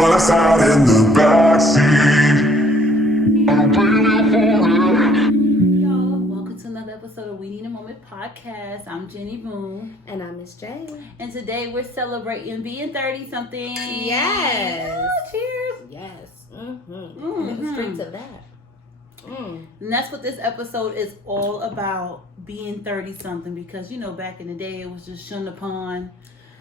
find us out in the backseat. I'm waiting for it. Y'all, welcome to another episode of We Need a Moment podcast. I'm Jenny Boone. And I'm Miss J. And today we're celebrating being 30-something. Yes. Oh, cheers. Yes. Mm-hmm. Straight to that. And that's what this episode is all about, being 30-something. Because, you know, back in the day, it was just shunned upon.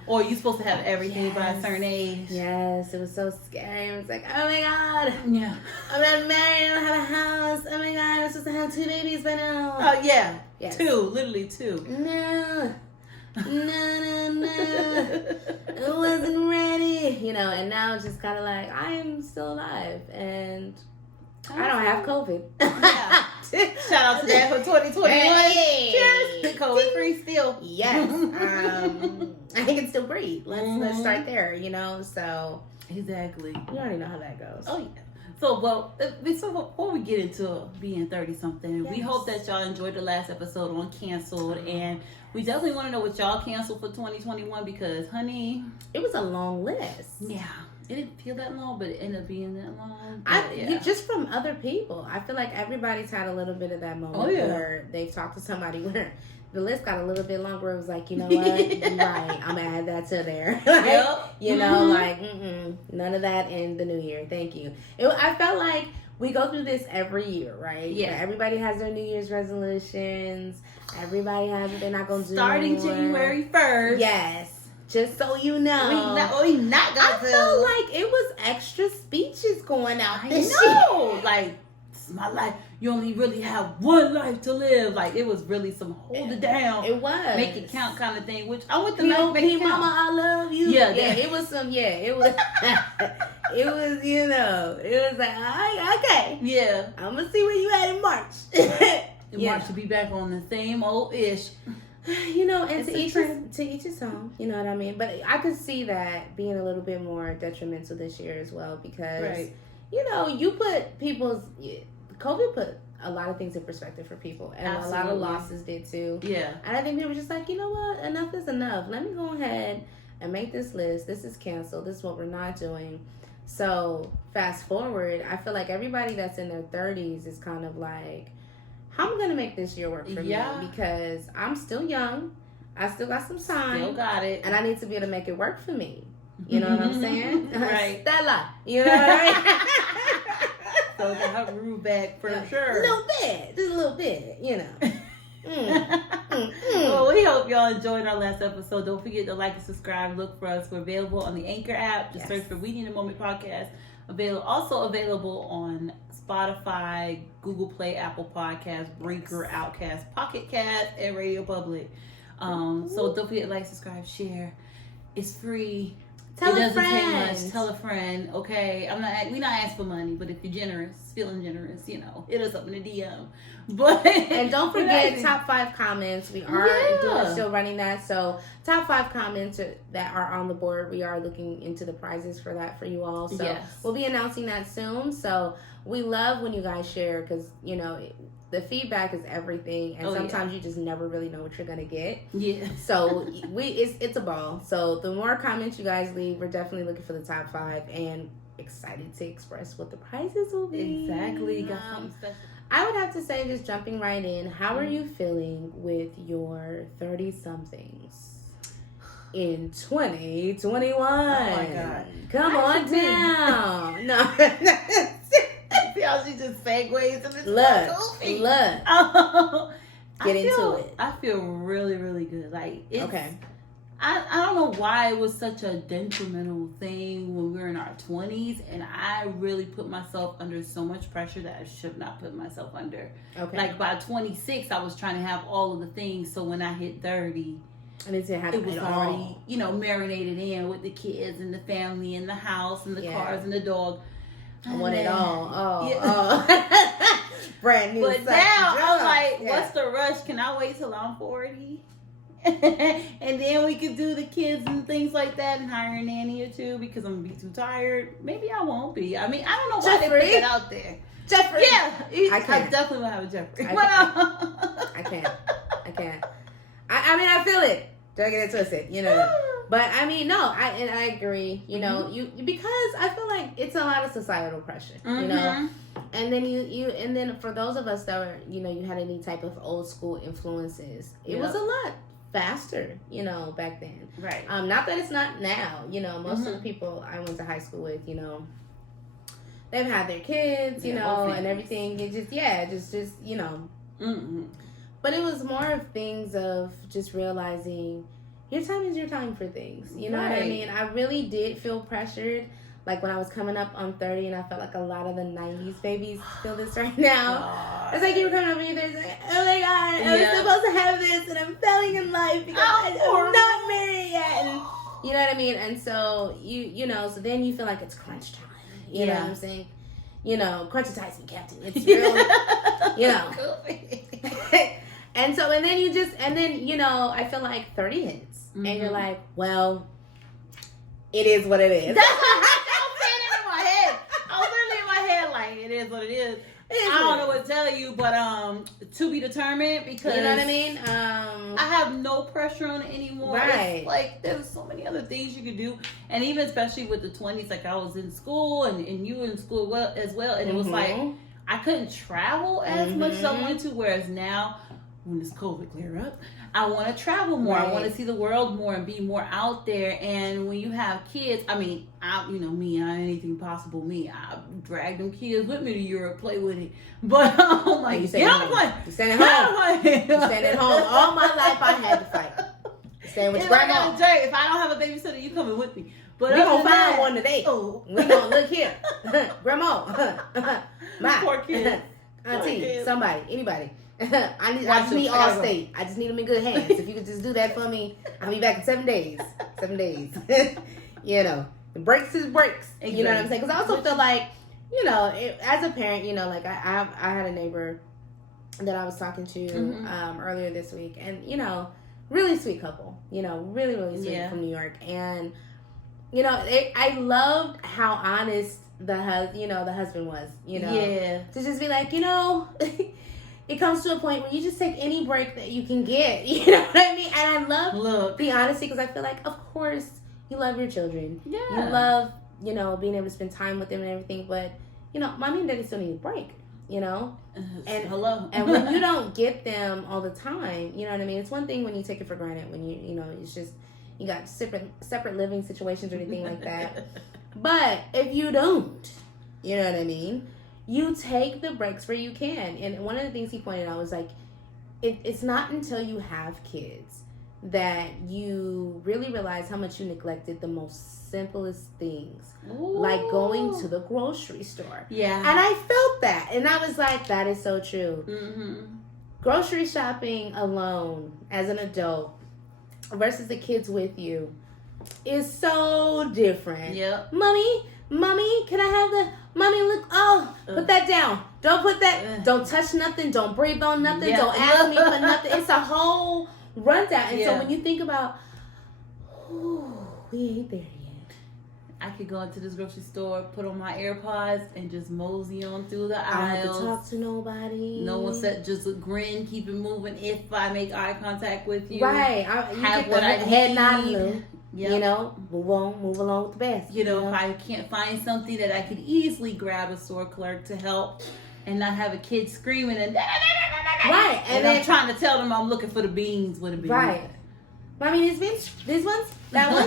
Or you're supposed to have everything by a certain age. Yes, it was so scary. It was like, oh my God. Yeah. I'm not married. I don't have a house. Oh my God. I'm supposed to have 2 babies by now. Oh, yeah. Yes. 2. Literally 2. No. It wasn't ready. You know, and now it's just kind of like, I am still alive. And I don't have COVID. Yeah. Shout out to that for 2021. Hey. Cheers. COVID free still. Yes. I can still breathe. Let's start there, you know? So Exactly. you already know how that goes. Oh, yeah. So before we get into being 30-something, we hope that y'all enjoyed the last episode on Canceled. And we definitely want to know what y'all canceled for 2021 because, honey, It was a long list. yeah, it didn't feel that long, but it ended up being that long. Just from other people. I feel like everybody's had a little bit of that moment where they've talked to somebody where the list got a little bit longer. It was like, you know what? You're right. I'm going to add that to there. You know, like, none of that in the new year. Thank you. I felt like we go through this every year, right? Yeah. Everybody has their New Year's resolutions. Everybody has what they're not going to do. Starting January 1st. Yes. Just so you know. We not gonna I felt like it was extra speeches going out this know. year. Like, this is my life. You only really have one life to live. Like, it was really some hold it down. It was. Make it count kind of thing, which I went to make it count. Mama, I love you. Yeah. It was some, it was, you know, it was like, all right, okay. Yeah. I'm going to see where you at in March. March to be back on the same old ish. You know, and It's to each his own, you know what I mean? But I could see that being a little bit more detrimental this year as well because, you know, COVID put a lot of things in perspective for people. And a lot of losses did too. Yeah. And I think people were just like, you know what? Enough is enough. Let me go ahead and make this list. This is canceled. This is what we're not doing. So fast forward, I feel like everybody that's in their 30s is kind of like, how am I going to make this year work for me? Because I'm still young. I still got some time. Still got it. And I need to be able to make it work for me. You know what I'm saying? Right. Stella. You know what I mean? So got her groove back for sure. A little bit. Just a little bit, you know. Well, we hope y'all enjoyed our last episode. Don't forget to like and subscribe. Look for us. We're available on the Anchor app. Just search for We Need a Moment podcast. Also available on Spotify, Google Play, Apple Podcasts, Breaker, Outcast, PocketCasts, and RadioPublic. So don't forget to like, subscribe, share. It's free. Tell it a doesn't friend. take much. Tell a friend. Okay, we not asking for money, but if you're generous, feeling generous, you know, hit us up in the DM. But and don't forget top 5 comments. We are still running that. So top 5 comments that are on the board. We are looking into the prizes for that for you all. So we'll be announcing that soon. So we love when you guys share because you know the feedback is everything, and sometimes you just never really know what you're gonna get. Yeah. So it's a ball. So the more comments you guys leave, we're definitely looking for the top 5 and excited to express what the prizes will be. Exactly. Got something special. I would have to say, just jumping right in, how are you feeling with your 30-somethings in 2021? Oh my God. Come on down. No. See how she just segues and it's look. Get into it. I feel really, really good. Like, it's, I don't know why it was such a detrimental thing when we were in our 20s, and I really put myself under so much pressure that I should not put myself under. Okay. Like, by 26, I was trying to have all of the things, so when I hit 30, it was already, you know, marinated in with the kids and the family and the house and the cars and the dog. I want it all. Brand new. But now I'm like, what's the rush? Can I wait till I'm 40? And then we could do the kids and things like that and hire a nanny or two because I'm going to be too tired. Maybe I won't be. I mean, I don't know why they put it out there. Jeffrey. Yeah. I definitely will have a Jeffrey. I can't. I mean, I feel it. Don't get it twisted, you know. But I mean, no, I agree. You know, you because I feel like it's a lot of societal pressure. You know, and then and then for those of us that were, you know, you had any type of old school influences, it was a lot faster, you know, back then. Right. Not that it's not now. You know, most of the people I went to high school with, you know, they've had their kids, you know, and everything. It just you know. But it was more of things of just realizing your time is your time for things. You know what I mean? I really did feel pressured. Like when I was coming up on 30 and I felt like a lot of the 90s babies feel this right now. It's like you were coming up and you're like, oh my God, I was supposed to have this and I'm failing in life because I'm not married yet. And, you know what I mean? And so, you know, so then you feel like it's crunch time. You know what I'm saying? You know, crunch ties me, Captain. It's real, you know. And so, and then, you know, I feel like 30 hits. And you're like, well, it is what it is. That's what I was saying it in my head. I was literally in my head like, it is what it is. I don't know what to tell you, but to be determined, because you know what I mean. I have no pressure on it anymore. Right. It's like there's so many other things you could do, and even especially with the 20s, like I was in school and you were in school as well, and it was like I couldn't travel as much as I wanted to. Whereas now, when this COVID clear up, I want to travel more. I want to see the world more and be more out there. And when you have kids, I mean, you know me, I anything possible me. I drag them kids with me to Europe, play with it. But I'm like, get on the plane. You stand at home. You stand at home. All my life I had to fight. Staying with grandma. If I don't have a babysitter, you coming with me. But we gonna find one today. We gonna look here. Grandma. My poor kid. Auntie. Somebody. Anybody. I just need Allstate. I just need them in good hands. If you could just do that for me, I'll be back in 7 days. 7 days. You know, the breaks is breaks. Exactly. You know what I'm saying? Because I also feel like, you know, as a parent, you know, like I had a neighbor that I was talking to earlier this week, and you know, really sweet couple. You know, really sweet from New York, and you know, I loved how honest the husband was. You know, to just be like, you know. It comes to a point where you just take any break that you can get. You know what I mean? And I love the honesty, because I feel like, of course, you love your children. Yeah. You love, you know, being able to spend time with them and everything. But, you know, mommy and daddy still need a break, you know? And and when you don't get them all the time, you know what I mean? It's one thing when you take it for granted, when you know, it's just, you got separate living situations or anything like that. But if you don't, you know what I mean? You take the breaks where you can. And one of the things he pointed out was like, it's not until you have kids that you really realize how much you neglected the most simplest things. Ooh. Like going to the grocery store. Yeah. And I felt that. And I was like, that is so true. Grocery shopping alone as an adult versus the kids with you is so different. Yep. Mommy, can I have the... Mommy, look, put that down. Don't put that, don't touch nothing. Don't breathe on nothing. Don't ask me for nothing. It's a whole rundown. And so when you think about, we ain't there yet. I could go into this grocery store, put on my AirPods, and just mosey on through the aisles. I don't have to talk to nobody. No one said, just grin, keep it moving if I make eye contact with you. Right. You have what I head nod. Yep. You know, move along with the best. You know, if I can't find something that I could easily grab a store clerk to help and not have a kid screaming and right, and then I'm trying to tell them I'm looking for the beans with a bean. Right. I mean, these ones, that one,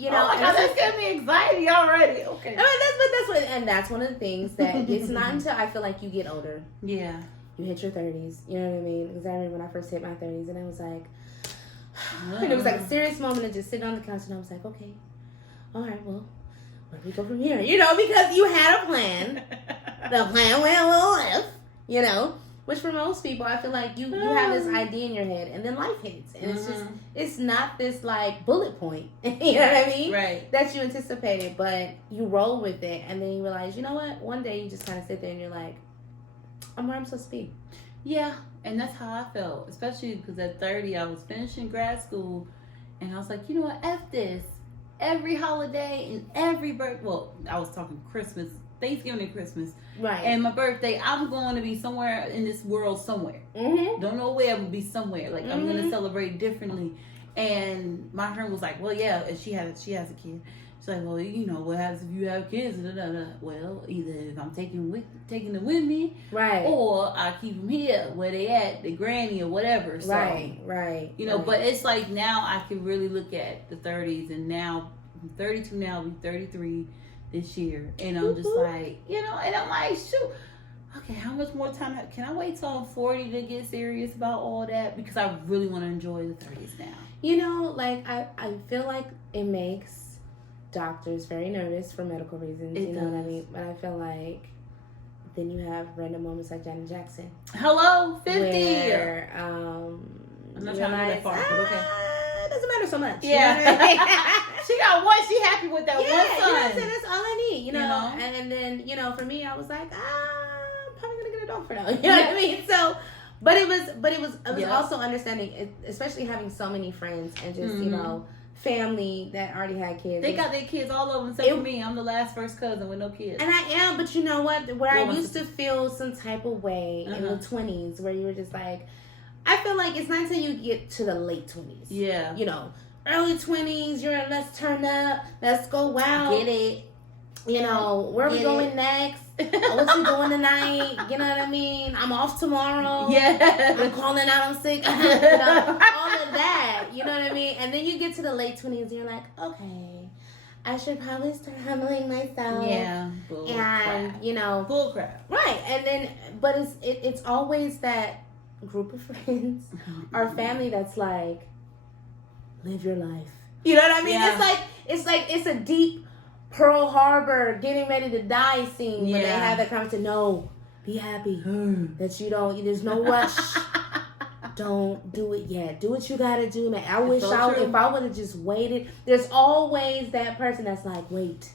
you know. Oh my God, that's giving me anxiety already. Okay. I mean, that's one of the things that it's not until I feel like you get older. Yeah. You hit your 30s. You know what I mean? Because I remember when I first hit my 30s, and I was like. And it was like a serious moment of just sitting on the couch, and I was like, okay, all right, well, where do we go from here? You know, because you had a plan. The plan went a little left, you know, which for most people, I feel like you have this idea in your head, and then life hits. And it's just, it's not this like bullet point, you know what I mean? Right. That you anticipated, but you roll with it, and then you realize, you know what? One day you just kind of sit there and you're like, I'm where I'm supposed to be. Yeah. And that's how I felt, especially because at 30, I was finishing grad school, and I was like, you know what, F this. Every holiday and every birthday, well, I was talking Christmas, Thanksgiving and Christmas. Right. And my birthday, I'm going to be somewhere in this world somewhere. Don't know where, but be somewhere. Like, I'm going to celebrate differently. And my friend was like, well, yeah, and she has a kid. She's like, well, you know, what happens if you have kids? Well, either if I'm taking them with me, right, or I keep them here where they at, the granny or whatever. So, right. You know, but it's like now I can really look at the 30s, and now I'm 32 now, I'll be 33 this year, and I'm just like, you know, and I'm like, shoot. Okay, how much more time can I wait till I'm 40 to get serious about all that? Because I really want to enjoy the 30s now. You know, like I feel like it makes doctors very nervous for medical reasons. You know what I mean? But I feel like then you have random moments like Janet Jackson. Hello, 50. Where, I'm not trying to go that far, but okay. It doesn't matter so much. Yeah. You know what I mean? She got one. She happy with that one son. You know what I'm saying? That's all I need. You know? And then, you know, for me, I was like, I'm probably gonna get a dog for now. You know what I mean? So, but it was also understanding, especially having so many friends and just you know, family that already had kids. They got their kids all over except for me. I'm the last first cousin with no kids. And I am, but you know what? Where I used to feel some type of way in the 20s, where you were just like, I feel like it's not until you get to the late 20s. Yeah. You know, early 20s, you're let's turn up, let's go out. Get it. You know, where are we going next? What you doing tonight? You know what I mean? I'm off tomorrow. Yeah. I'm calling out, I'm sick. You know, all of that. You know what I mean? And then you get to the late 20s and you're like, okay, I should probably start humbling myself. Yeah. You know. Bull crap. Right. And then, but it's always that group of friends or family that's like, live your life. You know what I mean? Yeah. It's a deep Pearl Harbor getting ready to die scene when they have that conversation. No, be happy that you don't. There's no rush. Don't do it yet. Do what you gotta do, man. I wish if I would have just waited. There's always that person that's like, wait.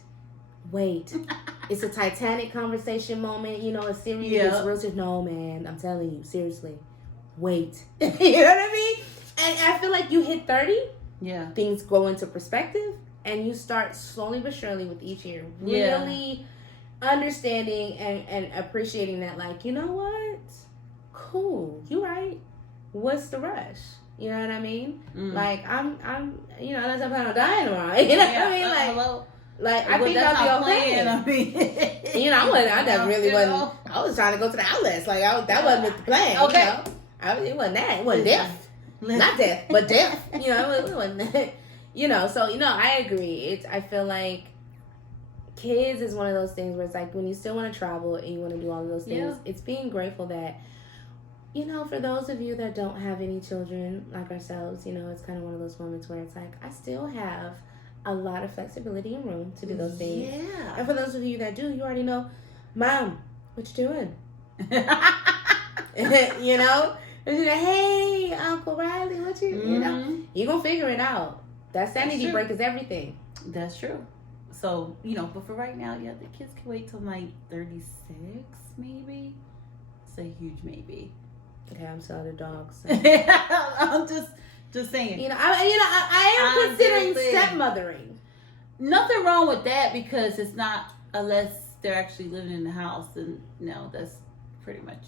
It's a Titanic conversation moment. You know, it's serious. It's real serious. No, man, I'm telling you, seriously, wait. You know what I mean? And I feel like you hit 30. Yeah, things go into perspective. And you start slowly but surely with each year really understanding and appreciating that, like, you know what? Cool. You right. What's the rush? You know what I mean? Like, I'm you know, unless I plan on dying tomorrow. You know what I mean? Like, hello. Like, I think I'll be okay. I mean, you know, I never really wasn't. I was trying to go to the outlets. Like, that wasn't the plan. Okay. You know? It wasn't that. It wasn't death. Not death, but death. You know, it wasn't that. You know, so, you know, I agree. I feel like kids is one of those things where it's like when you still want to travel and you want to do all of those things, it's being grateful that, you know, for those of you that don't have any children like ourselves, you know, it's kind of one of those moments where it's like, I still have a lot of flexibility and room to do those things. Yeah. And for those of you that do, you already know, Mom, what you doing? You know? Hey, Uncle Riley, what you know? You're going to figure it out. That sanity break is everything. That's true. So, you know, but for right now, the kids can wait till like 36, maybe. It's a huge maybe. Okay, I'm still out of dogs. So. I'm just saying. You know, I am considering stepmothering. Nothing wrong with that because it's not, unless they're actually living in the house, then no, that's pretty much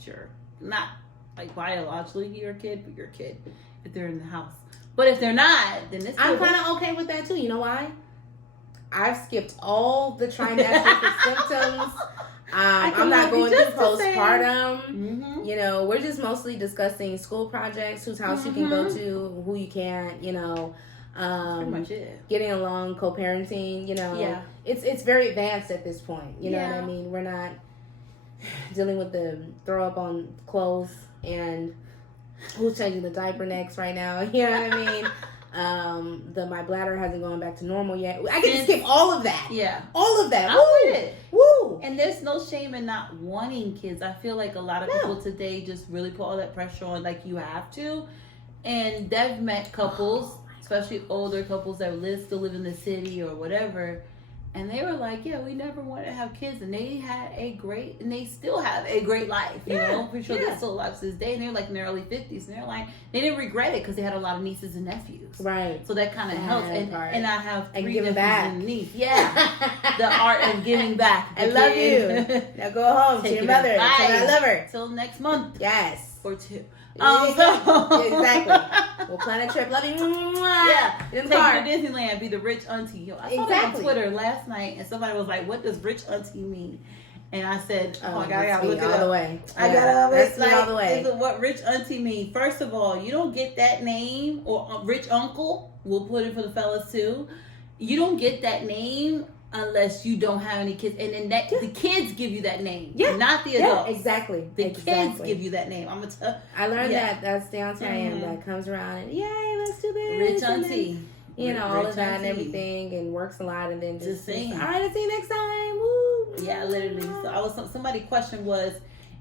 not like biologically your kid, but your kid if they're in the house. But if they're not, then it's I'm kind of okay with that too. You know why? I've skipped all the trimester symptoms. I'm not going through postpartum. Mm-hmm. You know, we're just mostly discussing school projects, whose house you can go to, who you can't. You know, pretty much it. Getting along, co-parenting. You know, it's very advanced at this point. You know what I mean? We're not dealing with the throw up on clothes and who's changing the diaper next right now. You know what I mean? My bladder hasn't gone back to normal yet. I get to skip all of that. Yeah. All of that. Woo! And there's no shame in not wanting kids. I feel like a lot of people today just really put all that pressure on, like, you have to. And they've met couples, especially older couples that still live in the city or whatever. And they were like, we never wanted to have kids. And they still have a great life, you know? For sure they're still alive to this day. And they're like in their early 50s. And they're like, they didn't regret it because they had a lot of nieces and nephews. Right. So that kind of helps. And I have 3 nephews and a niece. Yeah. The art of giving back. I love you. Now go home to your mother. Tell her I love her. Till next month. Yes. Or 2. Exactly. We'll plan a trip. Love you. Yeah. Take you to Disneyland. Be the rich auntie. Yo, I saw that on Twitter last night, and somebody was like, "What does rich auntie mean?" And I said, "Oh my God, I gotta look it up." The way. I gotta that's like, all the way. This is what rich auntie mean. First of all, you don't get that name, or rich uncle. We'll put it for the fellas too. You don't get that name unless you don't have any kids, and then the kids give you that name, not the adults. Exactly. The kids give you that name. I'm gonna tell. I learned that's the auntie I am that comes around and yay, let's do this. Rich auntie. All of that and everything, and works a lot, and then just saying. All right, I'll see you next time. Woo. Yeah, literally. So somebody question was,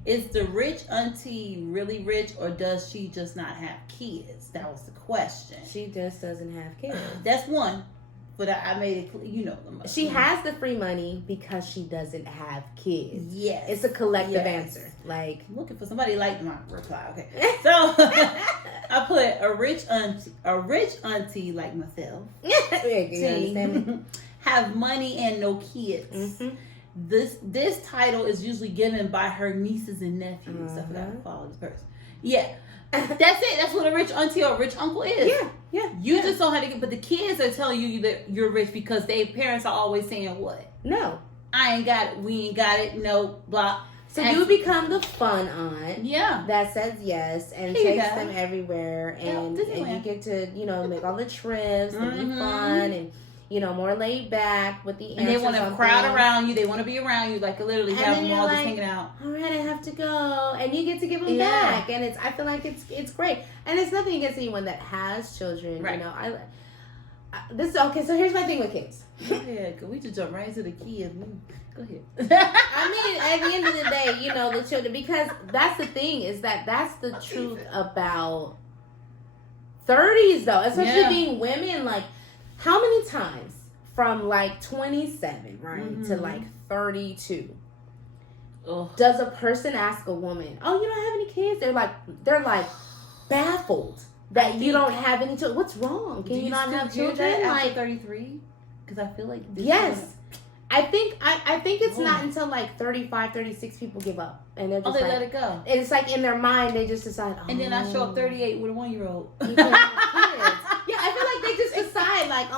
is the rich auntie really rich, or does she just not have kids? That was the question. She just doesn't have kids. That's one. But I made it clear, She has the free money because she doesn't have kids. Yes. It's a collective answer. Like, I'm looking for somebody like my reply. Okay. So I put a rich auntie like myself. Have money and no kids. Mm-hmm. This title is usually given by her nieces and nephews. I forgot to follow this person. Yeah. That's it. That's what a rich auntie or a rich uncle is. Yeah. You just don't have to get, but the kids are telling you that you're rich because their parents are always saying what? No. I ain't got it. We ain't got it. No, blah. So you become the fun aunt. Yeah. That says yes and takes them everywhere. And you get to, make all the trips and be fun and, more laid back with the answers. And they want to crowd around you. They want to be around you. Like, literally have them all just hanging out. All right, I have to go. And you get to give them back. And I feel like it's great. And it's nothing against anyone that has children. Right. So here's my thing with kids. Yeah, cause we just jump right into the kids. Go ahead. I mean, at the end of the day, the children, because that's the thing, is that's the truth about 30s though, especially being women. Like, how many times from like 27, right, to like 32, does a person ask a woman, "Oh, you don't have any kids?" They're like baffled that you don't have any children. What's wrong? Can you not have children? After 33? Because I feel like I think it's not until like 35, 36 people give up. And they're just let it go. And it's like in their mind, they just decide, and then I show up 38 with a 1-year-old. You can't have kids. Yeah, I feel like they just decide, like,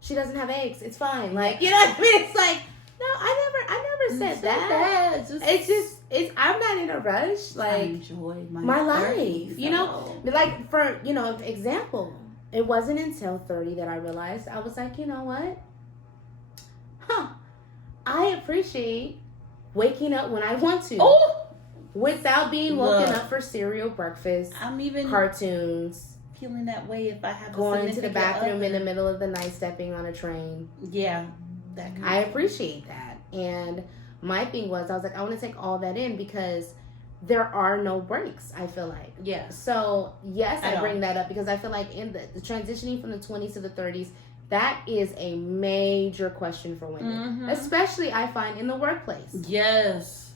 she doesn't have eggs. It's fine. Like, you know what I mean? It's like, no, I never said that. I'm not in a rush. Like, I enjoy my life. Like, for, example, it wasn't until 30 that I realized, I was like, you know what? I appreciate waking up when I want to. Without being woken up for cereal breakfast. I'm even cartoons. Feeling that way if I have going to the bathroom in the middle of the night, stepping on a train. Yeah. I appreciate that. And my thing was, I was like, I want to take all that in because there are no breaks, I feel like. Yeah. So, yes, I bring that up because I feel like in the transitioning from the 20s to the 30s, that is a major question for women. Especially, I find, in the workplace. Yes.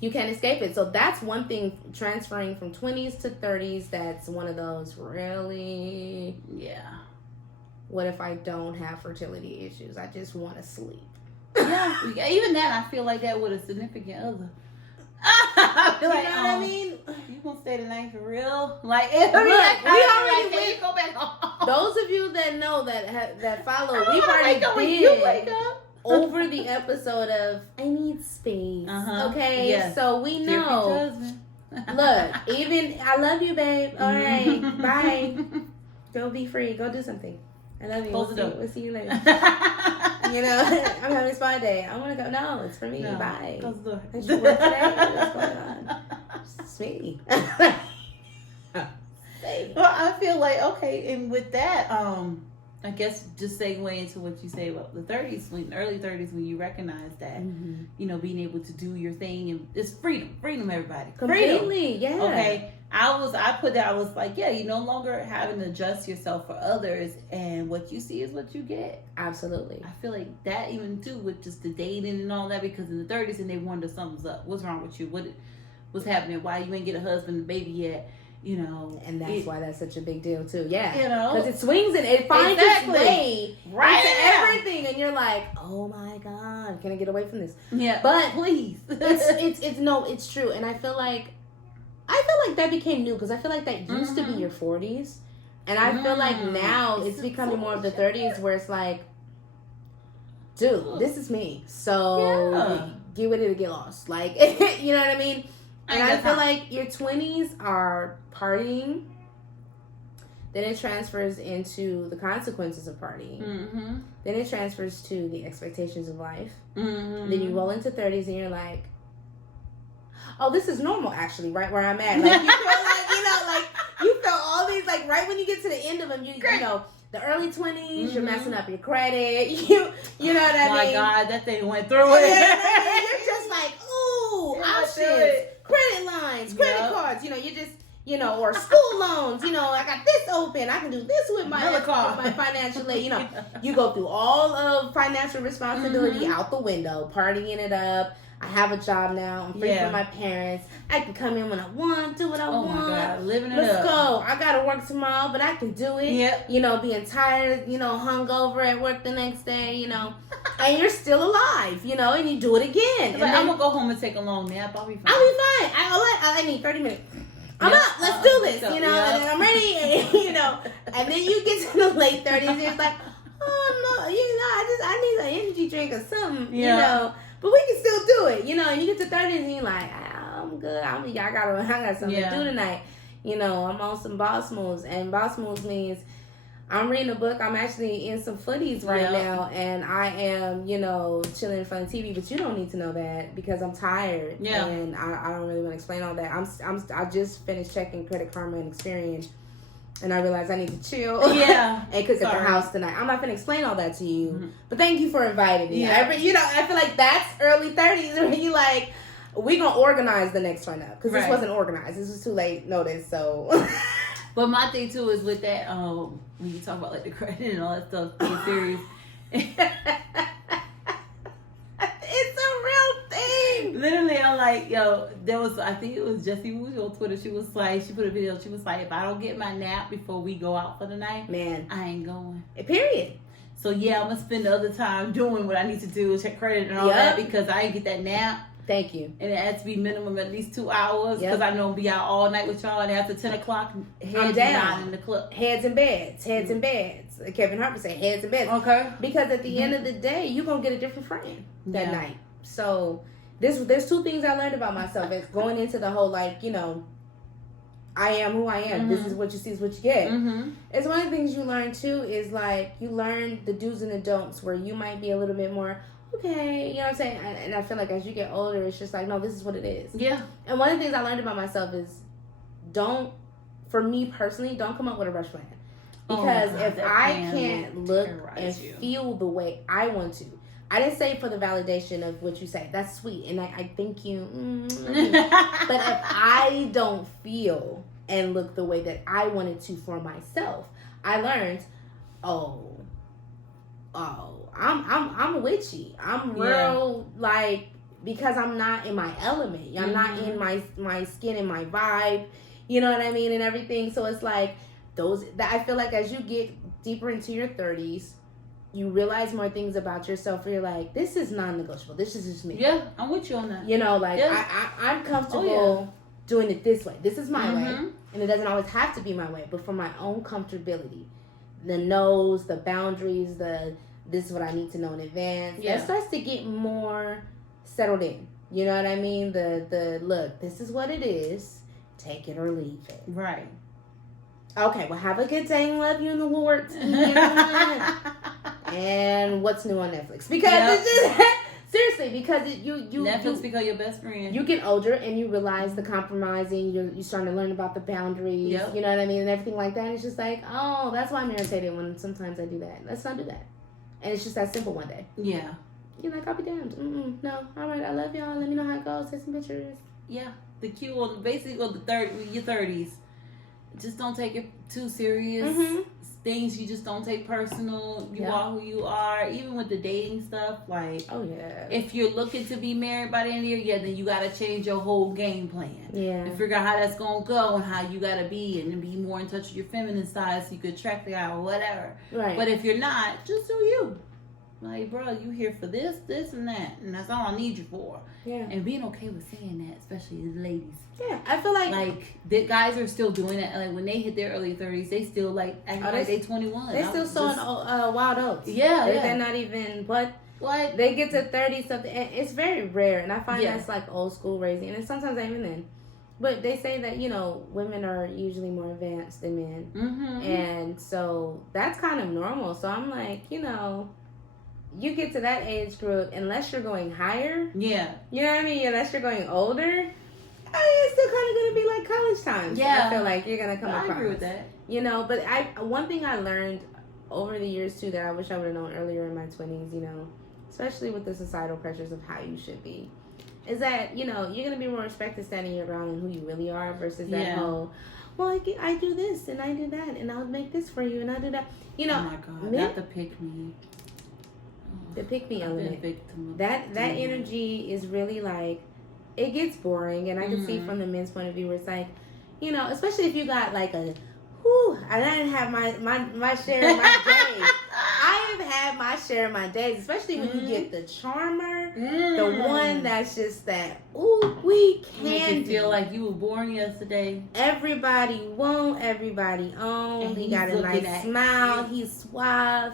You can't escape it. So that's one thing, transferring from 20s to 30s, that's one of those really... Yeah. What if I don't have fertility issues? I just want to sleep. Yeah. Even that, I feel like that with a significant other. I feel like, what I mean? You gonna stay tonight for real? Like, we already went. Go back home. Those of you that know that follow, we've already been over the episode of I need space. Okay, yes. So we know. Look, even I love you, babe. All right, bye. Go be free. Go do something. I love you. We'll see you later. I'm having a spa day. I want to go. No, it's for me. No, bye. Close the door. Did you work today? What's going on? It's me. Well, I feel like, okay, and with that, I guess just segue into what you say about the 30s, early 30s, when you recognize that, being able to do your thing, and it's freedom, everybody. Completely, freedom. Yeah. Okay. I was like, yeah, you no longer having to adjust yourself for others, and what you see is what you get. Absolutely. I feel like that even too with just the dating and all that, because in the 30s and they wonder something's up. What's wrong with you? What's happening? Why you ain't get a husband and baby yet? And that's why that's such a big deal too. Yeah, because it swings and it finds its way into everything, and you're like, oh my god, can I get away from this? Yeah, but please, it's true, and I feel like I feel like that became new because I feel like that used to be your 40s. And I feel like now it's becoming more of the 30s where it's like, dude, this is me. So get ready to get lost. Like, you know what I mean? And I feel like your 20s are partying. Then it transfers into the consequences of partying. Mm-hmm. Then it transfers to the expectations of life. Mm-hmm. Then you roll into 30s and you're like, oh, this is normal actually, right where I'm at. Like, you feel like, you know, like, you feel all these, like, right when you get to the end of them, you know, the early 20s, you're messing up your credit. You know what I mean? My God, that thing went through it. You're just like, ooh, options, credit lines, credit cards. You know, you just, you know, or school loans. You know, I got this open. I can do this with my financial aid. You know, you go through all of financial responsibility out the window, partying it up. I have a job now. I'm free from my parents. I can come in when I want, do what I want. My God, living it Let's up. go. I got to work tomorrow, but I can do it. Yep. You know, being tired, you know, hungover at work the next day, you know. And you're still alive, you know, and you do it again. But I'm going to go home and take a long nap. I'll be fine. I need 30 minutes. I'm up. Let's do this, you know. And then I'm ready, you know. And then you get to the late 30s and it's like, oh, no, you know, I need an energy drink or something, you know. But we can still do it, you know. And you get to 30s and you're like, I'm good. I got something to do tonight. You know, I'm on some boss moves. And boss moves means I'm reading a book. I'm actually in some footies right now. And I am, you know, chilling in front of TV. But you don't need to know that because I'm tired. Yeah. And I don't really want to explain all that. I just finished checking Credit Karma and Experian. And I realized I need to chill. Yeah. And cook at the house tonight. I'm not going to explain all that to you. Mm-hmm. But thank you for inviting me. Yeah. You know, I feel like that's early 30s where you like, we going to organize the next one up. Because this wasn't organized. This was too late notice. So. But my thing, too, is with that, when you talk about, like, the credit and all that stuff, being serious. Literally, I'm like, yo, I think it was Jessie Woods on Twitter. She was like, she put a video. She was like, if I don't get my nap before we go out for the night, man, I ain't going. Period. So yeah, I'm gonna spend the other time doing what I need to do, check credit and all that, because I ain't get that nap. Thank you. And it has to be minimum at least 2 hours because I know I'll be out all night with y'all. And after 10 o'clock, I'm down in the club. Heads in beds. Kevin Hart would say heads in beds. Okay. Because at the end of the day, you're gonna get a different friend that night. So. There's two things I learned about myself. It's going into the whole, like, you know, I am who I am. Mm-hmm. This is what you see is what you get. Mm-hmm. It's one of the things you learn, too, is, like, you learn the do's and the don'ts where you might be a little bit more, okay, you know what I'm saying? And I feel like as you get older, it's just like, no, this is what it is. Yeah. And one of the things I learned about myself is for me personally, don't come up with a rush plan. Because if I can't look and feel the way I want to, I didn't say it for the validation of what you say. That's sweet. And I think you... but if I don't feel and look the way that I wanted to for myself, I learned, I'm witchy. I'm real, like, because I'm not in my element. I'm not in my skin and my vibe. You know what I mean? And everything. So it's like, I feel like as you get deeper into your 30s, you realize more things about yourself where you're like, this is non-negotiable. This is just me. Yeah, I'm with you on that. You know, like, I'm comfortable doing it this way. This is my way. And it doesn't always have to be my way, but for my own comfortability. The no's, the boundaries, this is what I need to know in advance. Yeah. That starts to get more settled in. You know what I mean? The look, this is what it is. Take it or leave it. Right. Okay, well, have a good day and love you in the Lord. And what's new on Netflix? Because it's just, seriously, because Netflix become your best friend. You get older and you realize the compromising. You're starting to learn about the boundaries. Yep. You know what I mean, and everything like that. And it's just like, oh, that's why I'm irritated when sometimes I do that. Let's not do that. And it's just that simple one day. Yeah. You're like, I'll be damned. No, all right, I love y'all. Let me know how it goes. Take some pictures. Yeah, the cue on basically on your 30s. Just don't take it too serious. Mm-hmm. Things you just don't take personal. You are who you are. Even with the dating stuff, like, if you're looking to be married by the end of the year, then you got to change your whole game plan. Yeah. And figure out how that's going to go and how you got to be and be more in touch with your feminine side so you could attract the guy or whatever. Right. But if you're not, just do you. Like, like, bro, you here for this, and that, and that's all I need you for. Yeah. And being okay with saying that, especially the ladies. Yeah, I feel like the guys are still doing that. Like when they hit their early 30s, they still acting like they 21. They still sowing wild oats. Yeah, they're not even. But like they get to 30 something, and it's very rare. And I find that's like old school raising, and sometimes not even then. But they say that women are usually more advanced than men, and so that's kind of normal. So I'm like, you get to that age group, unless you're going higher. Yeah. You know what I mean? Unless you're going older. It's still kind of going to be like college times. Yeah. I feel like you're going to come across. I agree with that. But one thing I learned over the years, too, that I wish I would have known earlier in my 20s, especially with the societal pressures of how you should be, is that, you're going to be more respected standing your ground and who you really are versus that whole, well, I do this and I do that and I'll make this for you and I'll do that. Oh, my God. Not the pick me. The pick me element. That energy is really like, it gets boring, and I can see from the men's point of view where it's like, especially if you got like I didn't have my share of my days. I have had my share of my days, especially when you get the charmer, the one that's just that, we can you feel like you were born yesterday. Everybody won't, everybody own. He got a nice smile. He's suave.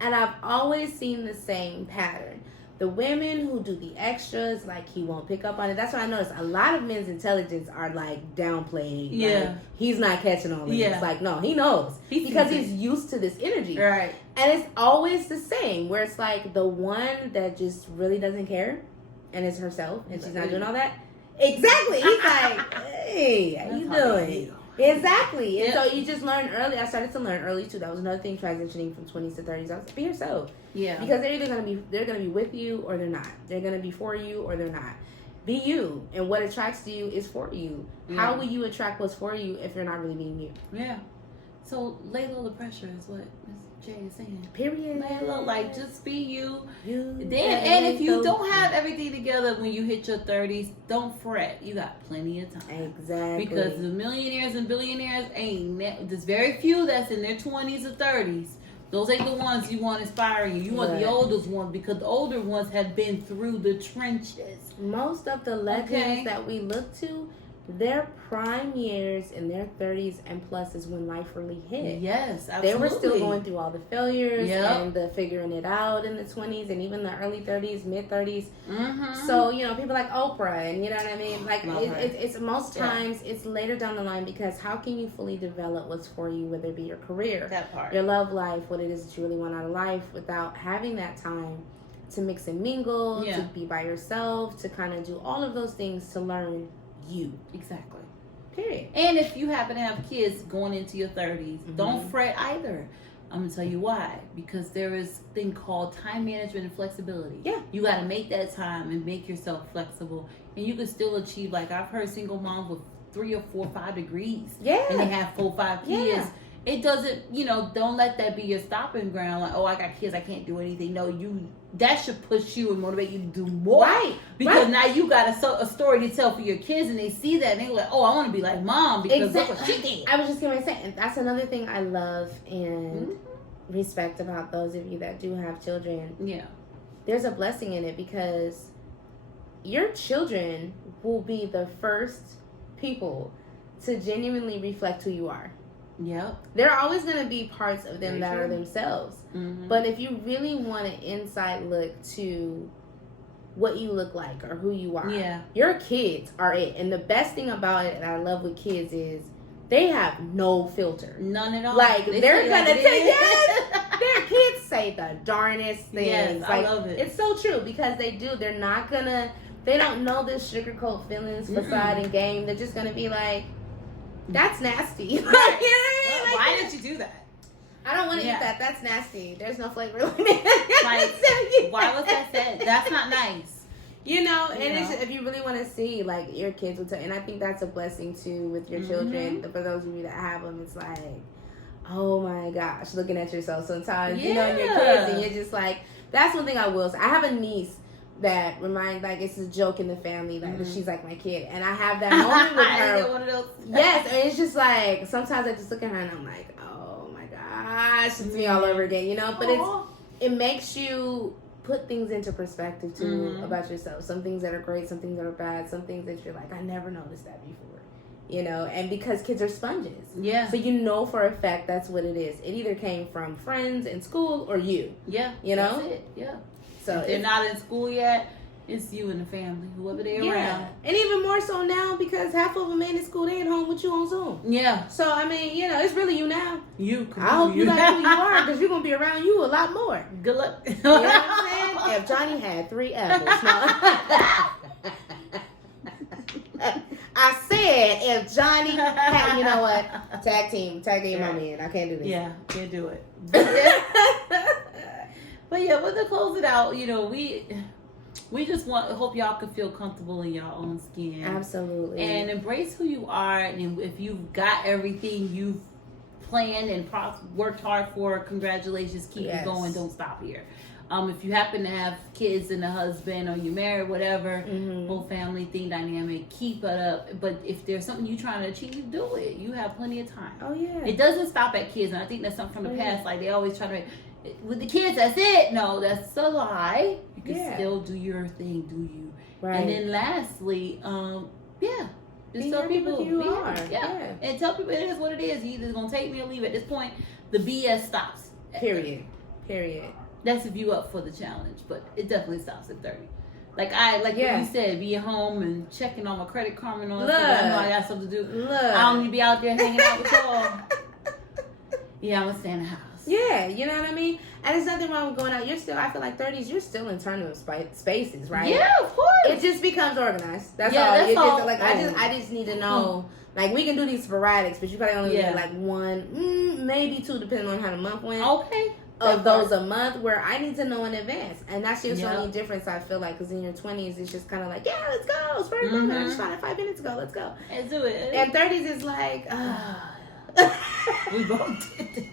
And I've always seen the same pattern. The women who do the extras, like he won't pick up on it. That's what I noticed. A lot of men's intelligence are like downplayed. Yeah. Like, he's not catching all of this. Like, no, he knows. Because he's used to this energy. Right. And it's always the same, where it's like the one that just really doesn't care and it's herself and she's not doing all that. Exactly. He's like, hey, how you doing? Exactly. And so you just learn early. I started to learn early too. That was another thing transitioning from 20s to 30s. I was like, be yourself. Yeah. Because they're either they're gonna be with you or they're not. They're gonna be for you or they're not. Be you. And what attracts to you is for you. Yeah. How will you attract what's for you if you're not really being you? Yeah. So lay low the pressure is what Ms. J is saying. Period. Lay low, like just be you. And if you don't have everything together when you hit your 30s, don't fret. You got plenty of time. Exactly. Because the millionaires and billionaires there's very few that's in their 20s or 30s. Those ain't the ones you want inspiring you. You want the oldest ones, because the older ones have been through the trenches. Most of the legends that we look to, their prime years in their 30s and plus is when life really hit. Yes, absolutely. They were still going through all the failures and the figuring it out in the 20s and even the early 30s, mid 30s. So, people like Oprah and you know what I mean? Like it's most times it's later down the line, because how can you fully develop what's for you, whether it be your career, that part, your love life, what it is that you really want out of life, without having that time to mix and mingle, to be by yourself, to kind of do all of those things to learn you. Exactly. Period. And if you happen to have kids going into your 30s, don't fret either. I'm going to tell you why. Because there is a thing called time management and flexibility. Yeah. You got to make that time and make yourself flexible. And you can still achieve, like I've heard single moms with 3 or 4 or 5 degrees. Yeah. And they have 4 or 5 kids. Yeah. It doesn't, don't let that be your stopping ground. Like, oh, I got kids, I can't do anything. No, that should push you and motivate you to do more. Right. Because now you got a story to tell for your kids, and they see that, and they're like, oh, I want to be like mom because look what she did. I was just going to say, and that's another thing I love and respect about those of you that do have children. Yeah. There's a blessing in it, because your children will be the first people to genuinely reflect who you are. Yep. There are always going to be parts of them that are themselves. But if you really want an inside look to what you look like or who you are, your kids are it. And the best thing about it that I love with kids is they have no filter. None at all. Like, they're going to take their kids say the darnest things. Yes, like, I love it. It's so true, because they do. They're not going to, they don't know this sugarcoat feelings, facade, and game. They're just going to be like, that's nasty. Right. You know what I mean? Like, why did you do that? I don't want to eat that. That's nasty. There's no flavor in it. Like, why was that said? That's not nice. And it's, if you really want to see, like, your kids will tell. And I think that's a blessing, too, with your children. For those of you that have them, it's like, oh, my gosh, looking at yourself sometimes, and your kids, and you're just like, that's one thing I will say. I have a niece that reminds, like, it's a joke in the family, like, she's like my kid, and I have that moment with her. One of those. Yes, and it's just like, sometimes I just look at her and I'm like, oh my gosh, it's me all over again, but it makes you put things into perspective too about yourself. Some things that are great, some things that are bad, some things that you're like, I never noticed that before. You know, and because kids are sponges. Yeah. So you know for a fact that's what it is. It either came from friends in school or you. Yeah. You know? That's it. Yeah. So if they're not in school yet, it's you and the family, whoever they're around. And even more so now because half of them ain't in school, they at home with you on Zoom. Yeah. So, I mean, you know, it's really you now. I hope you like who you are because you're going to be around you a lot more. Good luck. You know what I'm saying? If Johnny had 3 apples. No. I said if Johnny had, you know what? Tag team my man. I can't do this. Yeah, can't do it. But to close it out, you know, we just hope y'all can feel comfortable in your own skin. Absolutely. And embrace who you are. And if you've got everything you've planned and worked hard for, congratulations. Keep it going. Don't stop here. If you happen to have kids and a husband or you're married, whatever, whole family thing dynamic, keep it up. But if there's something you're trying to achieve, do it. You have plenty of time. Oh, yeah. It doesn't stop at kids. And I think that's something from the past. Like, they always try to, with the kids, that's it. No, that's a lie. You can still do your thing, do you? Right. And then lastly, just tell people who you are. Yeah. And tell people it is what it is. You either going to take me or leave. At this point, the BS stops. Period. That's if you up for the challenge, but it definitely stops at 30. Like what you said, be at home and checking on my Credit Karma and all that. I know I got something to do. I don't need to be out there hanging out with y'all. Yeah, I'm gonna stay in the house. Yeah, you know what I mean? And there's nothing wrong with going out. I feel like 30s, you're still in internal spaces, right? Yeah, of course. It just becomes organized. That's all. That's all. Like, I just need to know. Like, we can do these sporadics, but you probably only need like 1, maybe 2, depending on how the month went. Okay. Of those a month where I need to know in advance. And that's just the only difference I feel like. Because in your 20s, it's just kind of like, let's go. It's first I just found it 5 minutes ago. Let's go. Let's do it. And 30s is like, we both did this.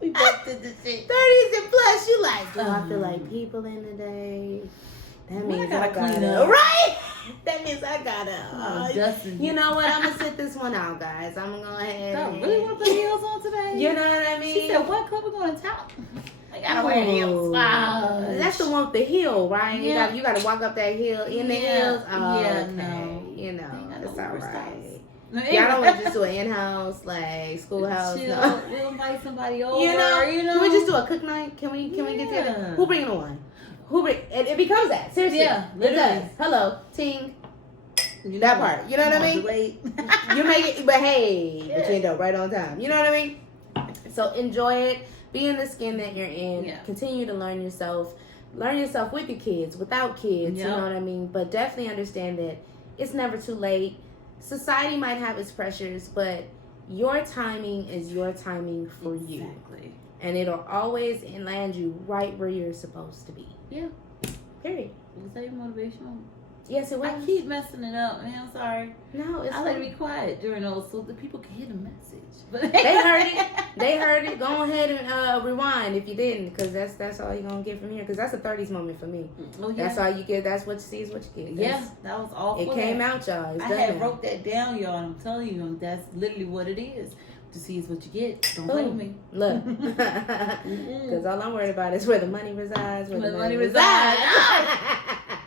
We both did this shit. 30s and plus, you like, do I feel like people in the day? That means I gotta clean up. Right? That means I gotta. You know what? I'm gonna sit this one out, guys. I'm gonna go ahead. I really want the heels on today. You know what I mean? She said, "What club we going to town?" I gotta wear heels. That's the one with the heel, right? Yeah. You gotta walk up that hill in the heels. Oh, yeah, okay. no. You know, it's all right. No, I don't want to just do an in-house, like, schoolhouse. No. We'll invite somebody over. You know? Can we just do a cook night? Can we get together? Who bringing the wine? It becomes that. Seriously. Yeah, literally. It does. Hello, ting. That part. You know what I mean? You make it, but hey, but you end up right on time. You know what I mean? So enjoy it. Be in the skin that you're in. Yeah. Continue to learn yourself. Learn yourself with your kids, without kids. Yep. You know what I mean? But definitely understand that it's never too late. Society might have its pressures, but your timing is your timing for you. Exactly. And it'll always land you right where you're supposed to be. Yeah. Period. Was that motivational? Yes, it was. I keep messing it up, man. I'm sorry. No, it's I let it be quiet during those so that people can hear the message. But they heard it. They heard it. Go ahead and rewind if you didn't, because that's all you're gonna get from here. Because that's a 30s moment for me. Oh, yeah. That's all you get. That's what you see is what you get. Yeah, that was all. It came out, y'all. I had wrote that down, y'all. And I'm telling you, that's literally what it is. To see is what you get. Don't blame me. Look. Because all I'm worried about is where the money resides. Where the money resides.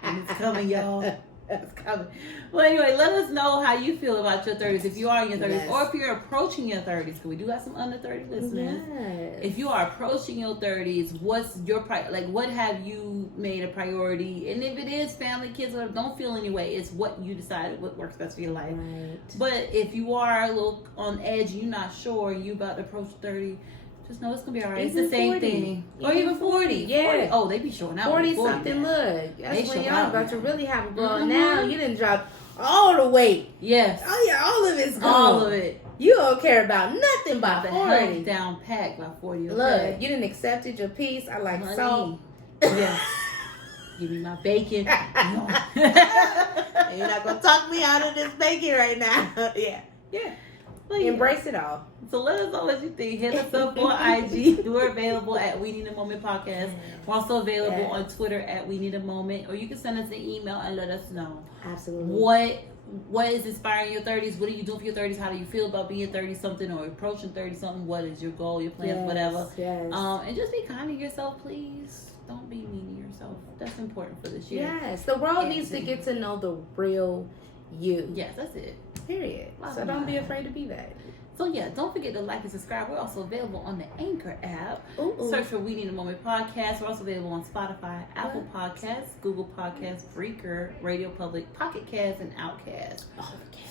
And it's coming, y'all. It's coming. Well, anyway, let us know how you feel about your 30s. If you are in your 30s, or if you're approaching your 30s, because we do have some under 30 listeners. Yes. If you are approaching your 30s, what's your what have you made a priority? And if it is family, kids, whatever, don't feel any way. It's what you decided, what works best for your life. Right. But if you are a little on edge, you're not sure, you about to approach 30. Just know it's gonna be all right. It's the same 40. Thing. Or even 40. Yeah. 40. Oh, they be showing out. 40 something, look. That's when y'all about to really have a blow. Now you didn't drop all the weight. Yes. Oh, yeah, all of it's gone. All of it. You don't care about nothing by 40. Down packed by 40. Okay? Look, you didn't accepted your piece. I like salt. Yes. Give me my bacon. And you're not gonna talk me out of this bacon right now. Yeah. Yeah. Well, embrace it all. So let us know what you think. Hit us up on IG. We're available at We Need a Moment Podcast. We're also available on Twitter at We Need a Moment. Or you can send us an email and let us know. Absolutely. What what is inspiring your 30s? What are you doing for your 30s? How do you feel about being 30-something or approaching 30-something? What is your goal, your plans, whatever? Yes. And just be kind to yourself, please. Don't be mean to yourself. That's important for this year. Yes. The world needs to get to know the real you. Yes, that's it. Period. So don't be afraid to be that. So yeah, don't forget to like and subscribe. We're also available on the Anchor app. Search for We Need a Moment Podcast. We're also available on Spotify, Apple Podcasts, Google Podcasts, Breaker, RadioPublic, PocketCasts, and Outcast.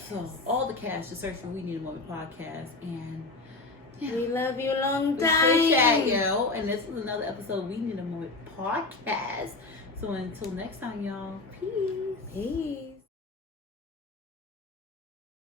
So all the casts, just search for We Need a Moment Podcast. And yeah, we love you a long time. Appreciate you. And this was another episode of We Need a Moment Podcast. So until next time, y'all. Peace. Peace.